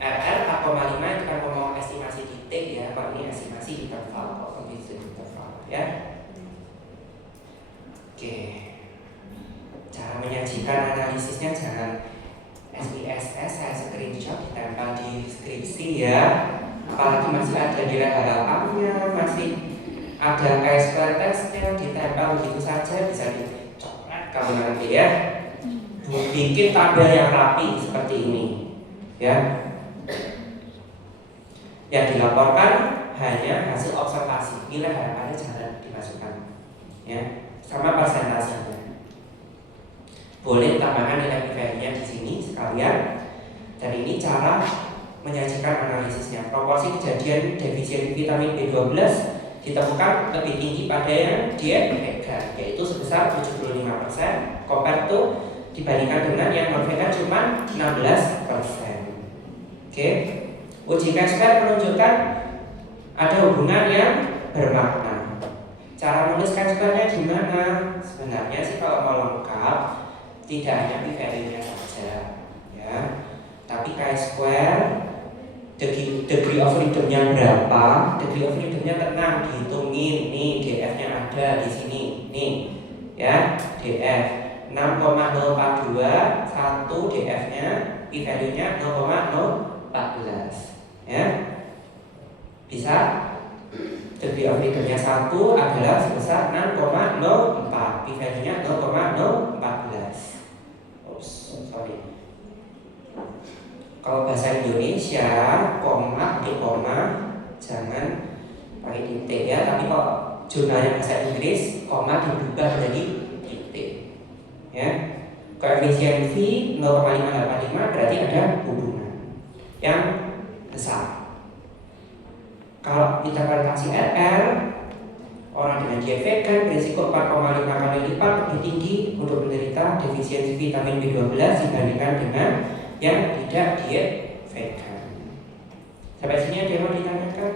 RR 4,5 itu kan ngomong estimasi titik, ya. Kalau ini estimasi interval, confidence interval, ya. Oke, cara menyajikan analisisnya jangan SPSS, saya screenshot ditempel di skripsi ya. Apalagi masih ada nilai harapannya, masih ada chi-square testnya ditempel gitu saja, bisa dicoret kamu nanti ya. Bikin tabel yang rapi seperti ini ya. Yang dilaporkan hanya hasil observasi, nilai harapannya jangan dimasukkan ya, sama persentasenya. Boleh tambahkan nilai p-value-nya di sini sekalian. Dan ini cara menyajikan analisisnya. Proporsi kejadian defisiensi vitamin B12 ditemukan lebih tinggi pada yang diet vegan, yaitu sebesar 75%, compare to dibandingkan dengan yang non vegan cuma 16%. Oke. Uji chi-square menunjukkan ada hubungan yang bermakna. Cara menulis chi-square-nya gimana? Sebenarnya sih kalau mau lengkap tidak hanya p-value-nya saja ya, tapi chi-square degree of freedom-nya berapa? Degree of freedom-nya tenang dihitungin. Nih DF-nya ada di sini. Nih ya, DF 6,042, 1 DF-nya p-value-nya 0,014 ya. Bisa? Degree of freedom-nya 1 adalah sebesar 6,04, p-value-nya 0,014. Sorry. Kalau bahasa Indonesia, koma di koma, jangan pakai titik ya. Tapi kalau jurnalnya bahasa Inggris, koma diubah menjadi titik. Ya, koefisien V 0,585 berarti ada hubungan yang besar. Kalau interpretasi RR, orang dengan diet vegan berisiko 4,5 kali lipat lebih tinggi untuk menderita defisiensi vitamin B12 dibandingkan dengan yang tidak diet vegan. Sampai sini ada yang mau ditanyakan?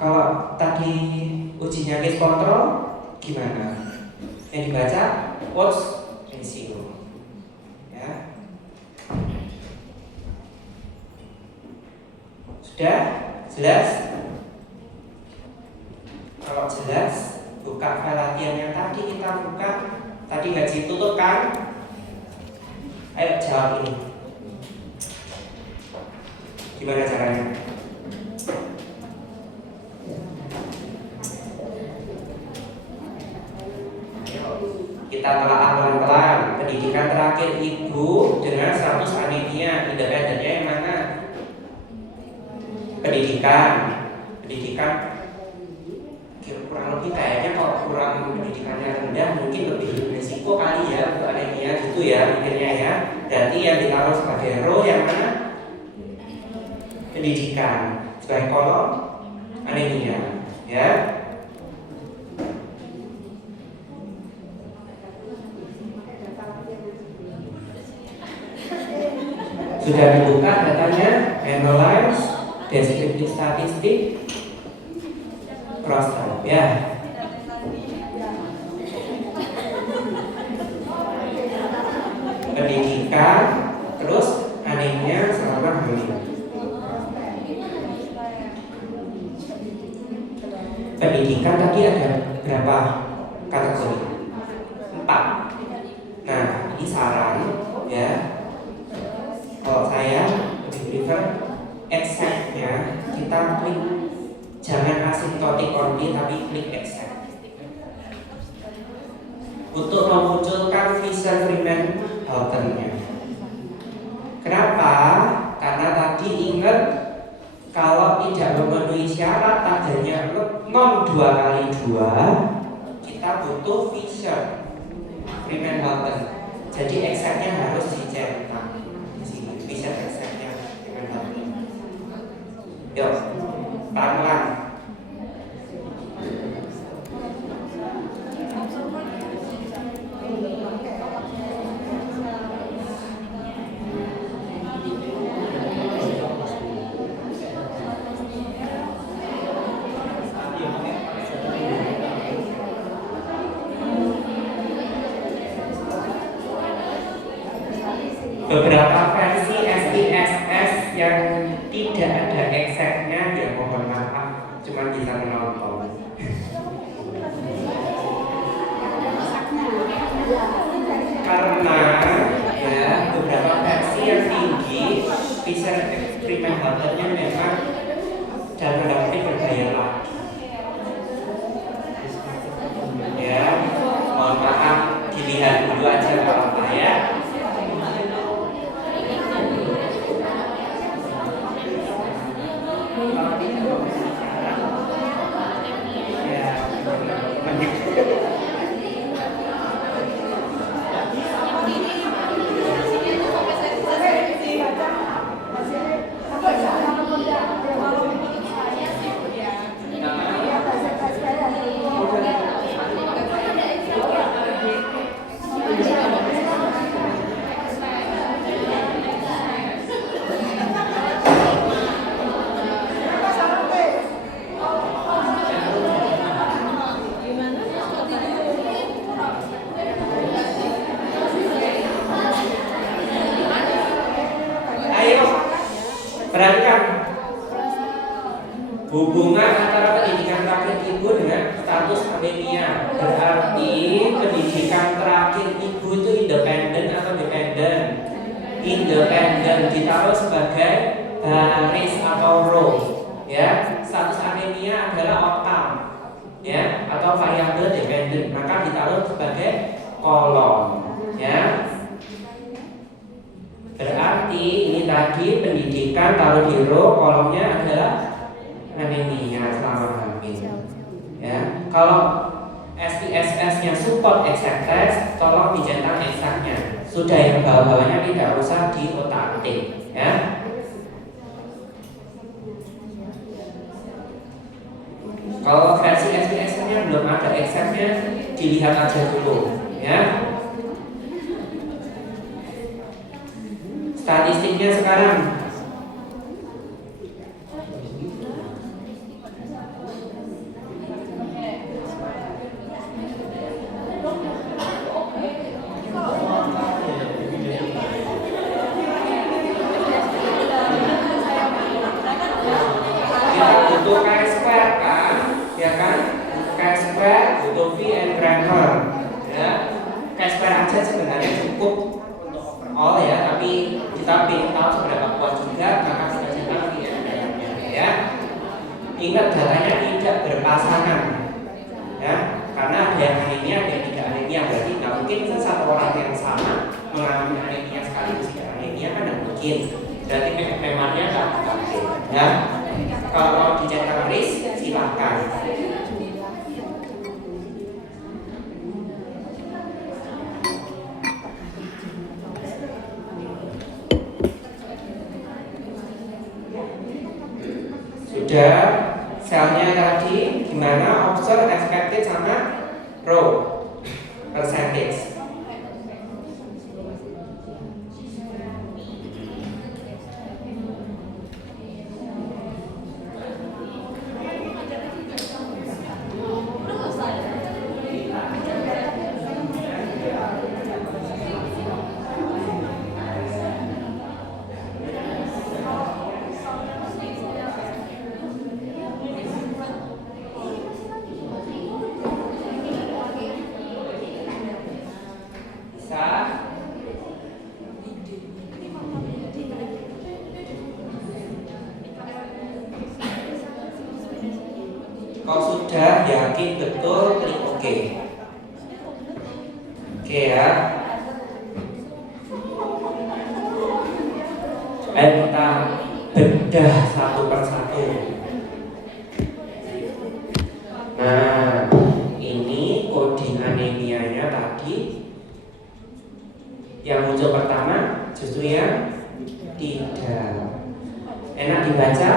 Kalau tadi ujinya case control gimana? Yang dibaca odds ratio ya. Sudah jelas? Kalau jelas, buka file latihan yang tadi kita buka. Tadi gaji tutup kan? Ayo jawab ini. Gimana caranya? Kita telah pelan-pelan. Pendidikan terakhir ibu dengan status anemia, independennya yang mana? Pendidikan kurang lebih kayaknya kalau kurang pendidikannya rendah mungkin lebih risiko kali ya untuk anemia gitu ya mikirnya ya. Berarti yang ditaruh sebagai row yang mana? Pendidikan, sebagai kolom anemia ya. Sudah dibuka datanya, analyze, deskriptif statistik, cross type ya. Pendidikan, terus anemia selama hamil. Pendidikan tadi ada berapa kategori? 4. Nah, ini saran ya. Kalau saya lebih prefer exact-nya kita klik, jangan asymptotic only tapi klik exact untuk memunculkan Fisher-Freeman-Houghton-nya. Kenapa? Karena tadi ingat kalau tidak memenuhi syarat tabelnya non 2x2 kita butuh Fisher-Freeman-Houghton. Jadi exact-nya harus dicetak. Bisa exactnya dengan hati. Yuk, pelan-pelan. Beberapa versi SPSS yang tidak ada exactnya ya mohon maaf, cuma bisa dan tanda kutip bergayalah. Ya, mohon maaf dilihat dulu aja kalau apa ya. Perhatikan hubungan antara pendidikan terakhir ibu dengan status anemia. Berarti pendidikan terakhir ibu itu independen atau dependen? Independen, ditaruh sebagai baris atau row. Ya, status anemia adalah outcome, ya, atau variabel dependen, maka ditaruh sebagai kolom. Ya. Berarti ini tadi pendidikan taruh di row, kolomnya adalah anemia selama hamil. Ya, kalau SPSS-nya support exact test, tolong dicetak exactnya. Sudah yang bawah-bawahnya tidak usah diotak-atik, ya. Kalau versi SPSS-nya belum ada exactnya, dilihat aja dulu, ya. Statistiknya sekarang kita butuh chi-square kan, ya kan? Chi-square butuh V and grammar, ya. Chi-square aja sebenarnya cukup untuk overall ya, tapi kita ingin tahu seberapa kuat juga, maka kita cetak V and grammar, ya. Ingat datanya tidak berpasangan, ya, karena ada yang anemia, ada yang tidak anemia. Berarti nggak mungkin satu orang yang sama mengalami anemia sekaligus tidak anemia, kan nggak mungkin. Berarti memangnya nggak mungkin, ya. Kalau mau dicetak garis, silakan. Sudah, selnya tadi gimana? Observe, expected sama row percentage. Kalau sudah yakin betul, klik OK. Oke ya. Ayo kita bedah satu persatu. Nah, ini coding anemianya tadi. Yang muncul pertama justru yang tidak. Enak dibaca?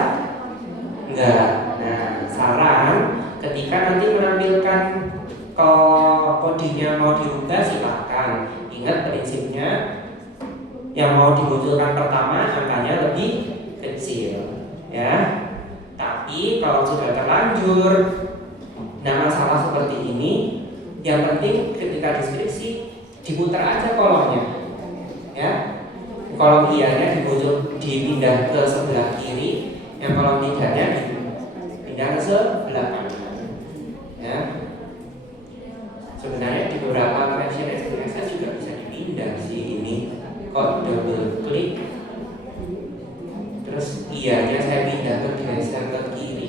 Enggak. Nah, saran ketika nanti menampilkan kodenya mau diubah silakan. Ingat prinsipnya, yang mau dimunculkan pertama angkanya lebih kecil, ya. Tapi kalau sudah terlanjur, nah masalah seperti ini, yang penting ketika deskripsi diputar aja kolomnya, ya. Kolom iyanya dipindah ke sebelah kiri, yang kolom tidaknya pindah ke sebelah kanan, ya. Sebenarnya di beberapa versi SPSS juga bisa dipindah sih ini. Kok double klik, terus iyanya saya pindah ke geser ke kiri,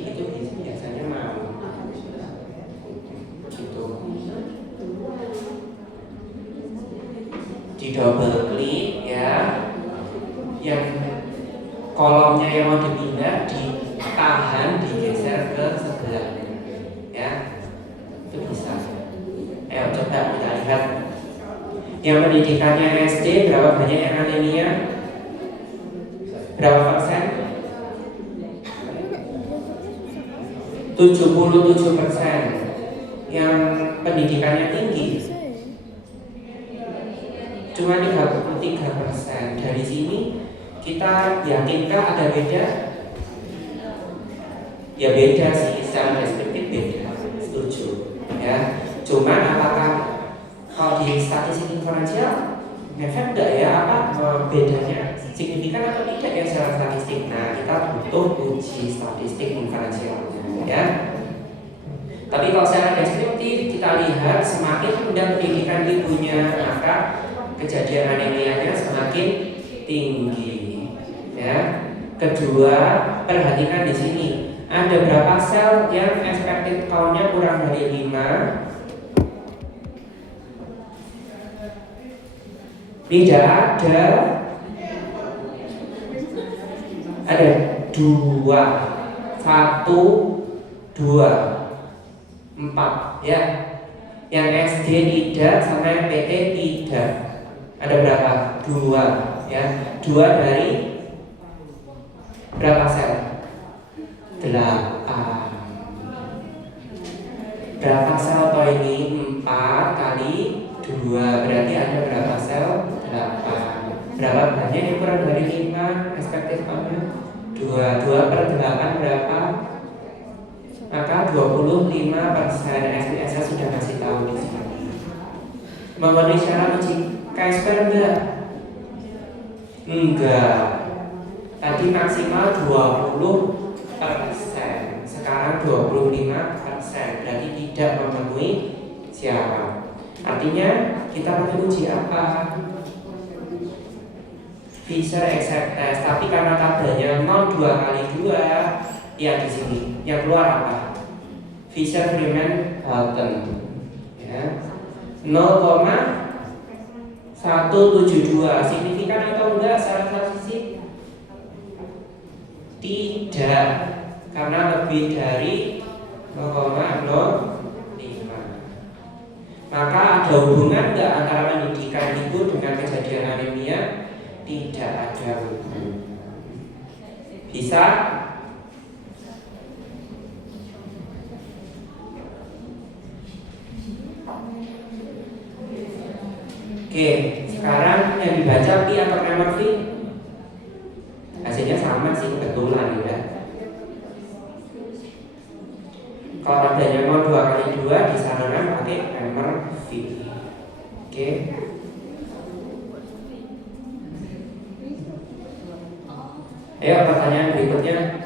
double klik ya, yang kolomnya yang mau dipindah ditahan, digeser ke sebelah ya, itu bisa. Ayo coba kita lihat yang pendidikannya SD berapa banyak yang anemia, berapa persen? 77%. Yang pendidikannya tinggi cuma 33%. Dari sini kita yakinkah ada beda? Ya beda sih, secara perspektif beda, setuju ya. Cuma apakah kalau di statistik inferensial ngefek enggak ya, apa bedanya signifikan atau tidak ya secara statistik? Nah, kita butuh uji statistik inferensialnya ya. Tapi kalau secara deskriptif kita lihat semakin rendah pendidikan ibunya, maka kejadian anemianya semakin tinggi ya. Kedua, perhatikan di sini ada berapa sel yang expected count-nya kurang dari 5. Tidak ada 2, 1, 2, 4 ya. Yang SD tidak sama yang PT tidak. Ada berapa? 2 ya. 2 dari berapa sel? 8. Berapa sel toh ini? 4 kali 2 berarti ada berapa sel? 8. Berapa banyak yang kurang dari 5 expected count-nya? 2 per 8 berapa? Maka 25%. SPSS sudah kasih tahu di sini. Memenuhi syarat uji K-square enggak? Enggak. Tadi maksimal 20%, sekarang 25%. Berarti tidak memenuhi syarat. Artinya kita perlu uji apa? Fisher accept test. Tapi karena tabelnya 0 2 kali 2, ya di sini yang keluar apa? Fisher Freeman Halton ya. 0,172 signifikan atau enggak secara statistik? Tidak, karena lebih dari 0,05. Maka ada hubungan enggak antara pendidikan ibu dengan kejadian anemia? Tidak ada hubungan. Bisa? Oke, sekarang yang dibaca Pi atau Kramer V? Hasilnya sama sih, kebetulan ya. Kalau adanya 0 2 kali 2 disarankan pakai Kramer V. Oke. Ayo pertanyaan berikutnya.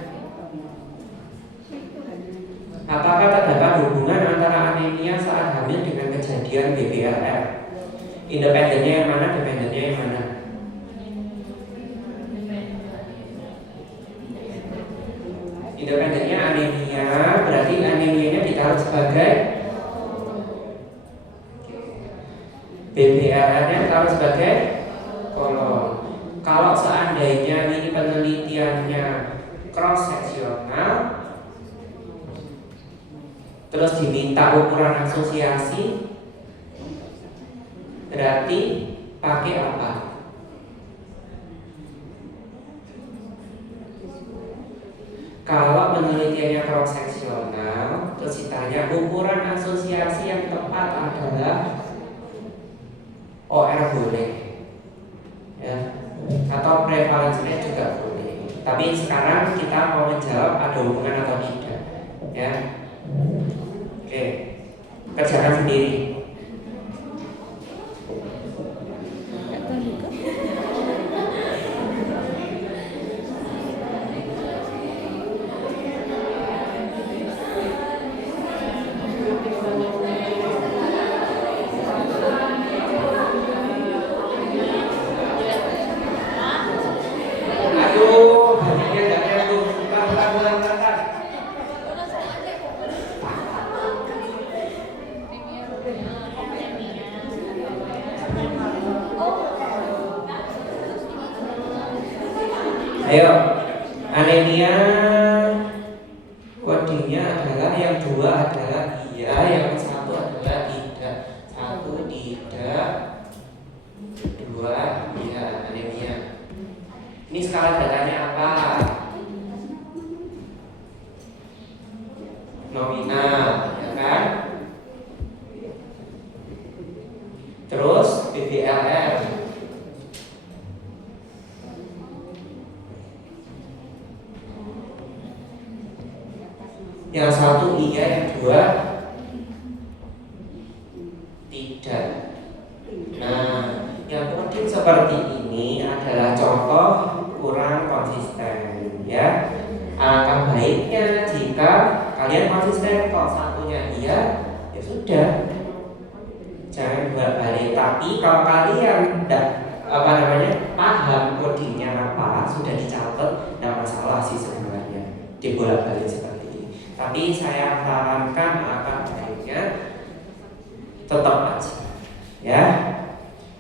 Apakah terdapat hubungan antara anemia saat hamil dengan kejadian BBLR? Independennya yang mana, dependennya yang mana? Independennya anemia, berarti anemianya ditaruh sebagai BBLR-nya ditaruh sebagai kolom. Kalau seandainya ini penelitiannya cross seksional, terus diminta ukuran asosiasi, berarti pakai apa? Kalau penelitiannya cross seksional, terus ditanya ukuran asosiasi yang tepat adalah OR boleh, ya, atau prevalence rate juga boleh. Tapi sekarang kita mau menjawab ada hubungan atau tidak, ya. Oke, kerjakan sendiri. Ayo, anemia kodenya adalah yang dua adalah iya, yang satu adalah tidak. Satu tidak, dua iya, anemia. Ini skala datanya apa? Nominal, ya kan? Terus BBLR. Yang satu iya, yang dua tidak. Nah, yang penting seperti ini adalah contoh kurang konsisten, ya. Alangkah baiknya jika kalian konsisten. Kalau satunya iya, ya sudah, jangan bolak-balik. Tapi kalau kalian tidak paham codingnya apa, sudah dicatat, tidak masalah sih sebenarnya dibolak-balik seperti ini. Tapi saya sarankan alangkah baiknya tetap aja, ya.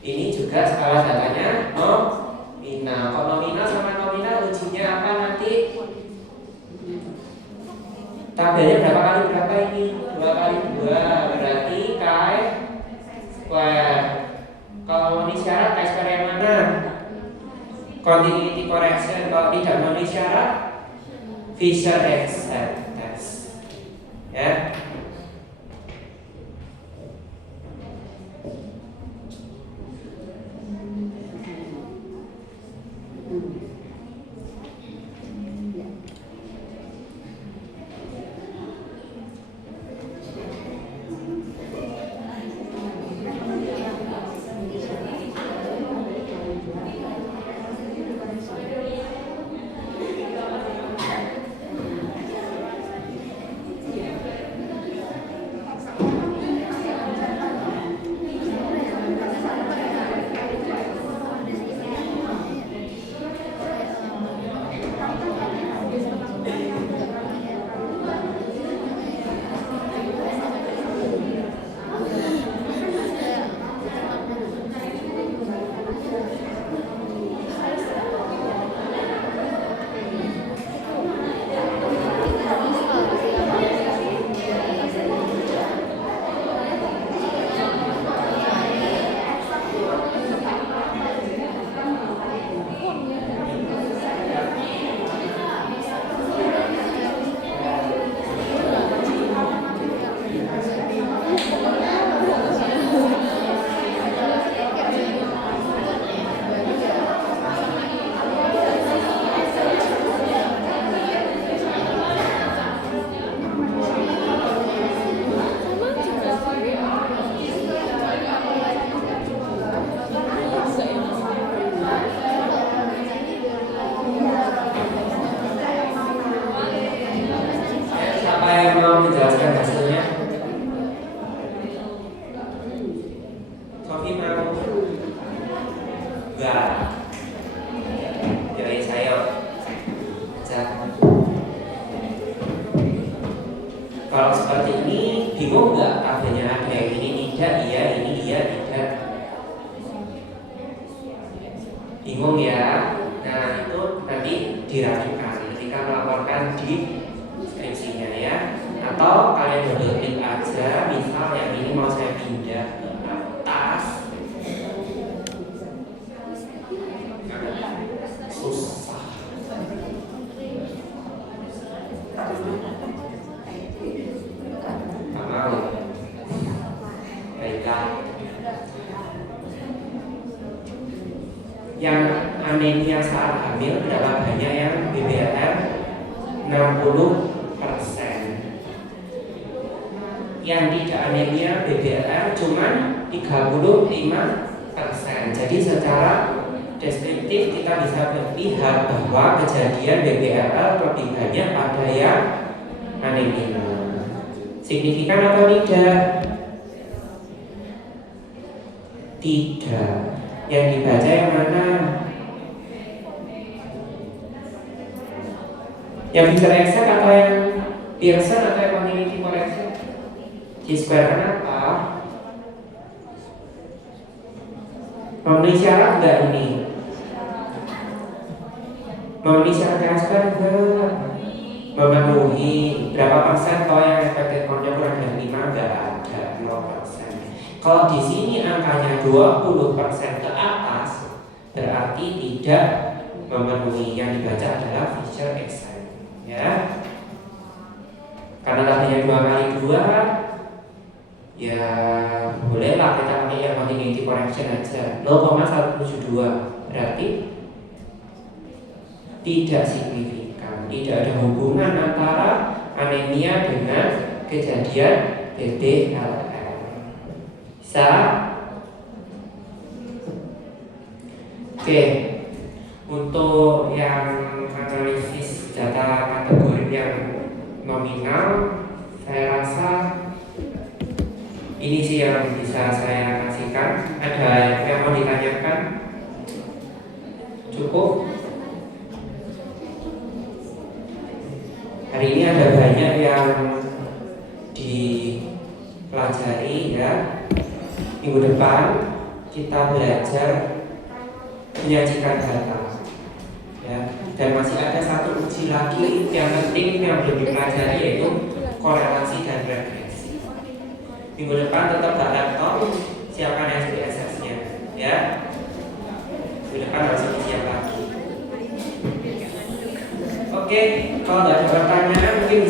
Ini juga skala datanya nominal. Kalau nominal sama nominal ujinya apa nanti? Tabelnya berapa kali berapa ini? 2 kali 2 berarti Chi square. Kalau memenuhi syarat Chi square yang mana? Continuity correction. Kalau tidak memenuhi syarat Fisher test, ya. Kalau seperti ini bingung nggak? Tabelnya ada yang ini tidak, iya, ini iya, tidak. Bingung ya? Nah itu nanti diragukan ketika melaporkan di skripsinya ya. Atau kalian double klik aja, misal yang ini mau saya pindah ke atas. Susah. Baiklah. Yang anemia saat hamil berapa banyak yang BBLR? 60%. Yang tidak anemia BBLR cuman 35%. Jadi secara deskriptif kita bisa melihat bahwa kejadian BBLR lebih banyak pada yang anemia. Signifikan atau tidak? Tidak. Yang dibaca yang mana? Yang Fisher exact atau yang Pearson atau yang community correction? G-square kenapa? Memenuhi syarat nggak ini? memenuhi syarat transfer enggak, memenuhi berapa persen kalau yang expected count-nya kurang dari 5 enggak ada 0%. Kalau di sini angkanya 20% ke atas berarti tidak memenuhi. Yang dibaca adalah Fisher Excel ya. Karena tadinya 2 kali 2 ya bolehlah kita pakai yang continuity correction aja 0,172 berarti tidak signifikan, tidak ada hubungan antara anemia dengan kejadian BDLM. Bisa? Oke, untuk yang analisis data kategori yang nominal, saya rasa ini sih yang bisa saya kasihkan. Ada yang mau ditanyakan? Cukup? Hari ini ada banyak yang dipelajari ya. Minggu depan kita belajar menyajikan data ya. Dan masih ada satu uji lagi yang penting yang belum dipelajari, yaitu korelasi dan regresi. Minggu depan tetap tak laptop, siapkan SPSS-nya ya. Minggu depan harus lebih siap lagi. Oke, kalau nggak ada pertanyaan mungkin